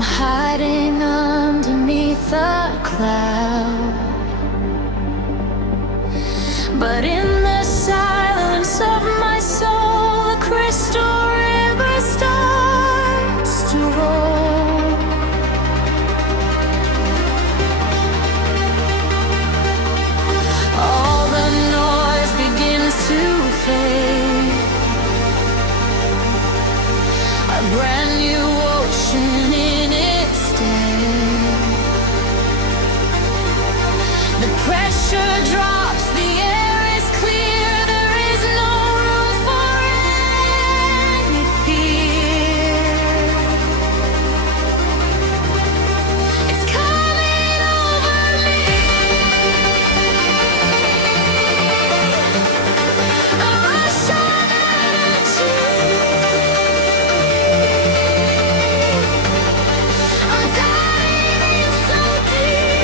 I'm hiding underneath a cloud, but in the silence of my soul, a crystal river starts to roll. All the noise begins to fade. A brand new ocean in its stead. The pressure drops, the air is clear. There is no room for any fear. It's coming over me. A rush of energy. I'm diving in so deep.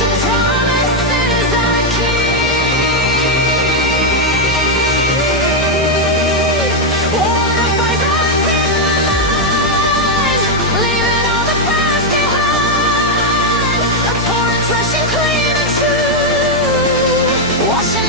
The promises I keep. Wanna fight back in my mind, leaving all the past behind. A torrent rushing clean and true, washing